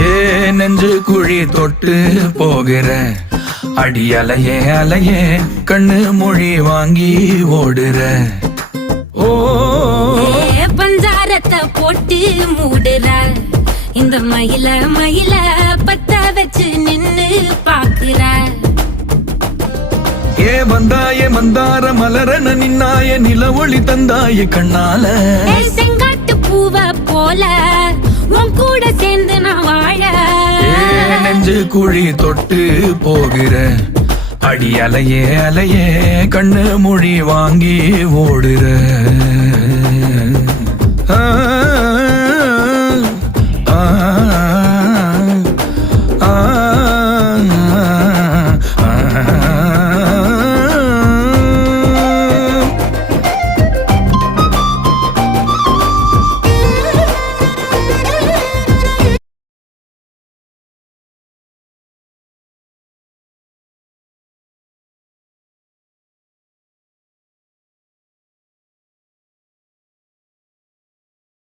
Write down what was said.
ஏ நெஞ்சு குழி தொட்டு போகிற அடி அலையே அலையே கண்ணு மொழி வாங்கி ஓடுற. ஓ பஞ்சாரத்தை போட்டு மூடுற இந்த மயில மயில பத்த வச்சு நின்னு பாக்குற. ஏ வந்தாய மந்தார மலரன நின்னாய நில ஒளி தந்தாய கண்ணால. செங்காட்டு பூவ போல உன் கூட சேர்ந்து நான் வாழ. நெஞ்சு குழி தொட்டு போகிற அடி அலையே அலையே கண்ணு மொழி வாங்கி ஓடுற. ஆ ஆ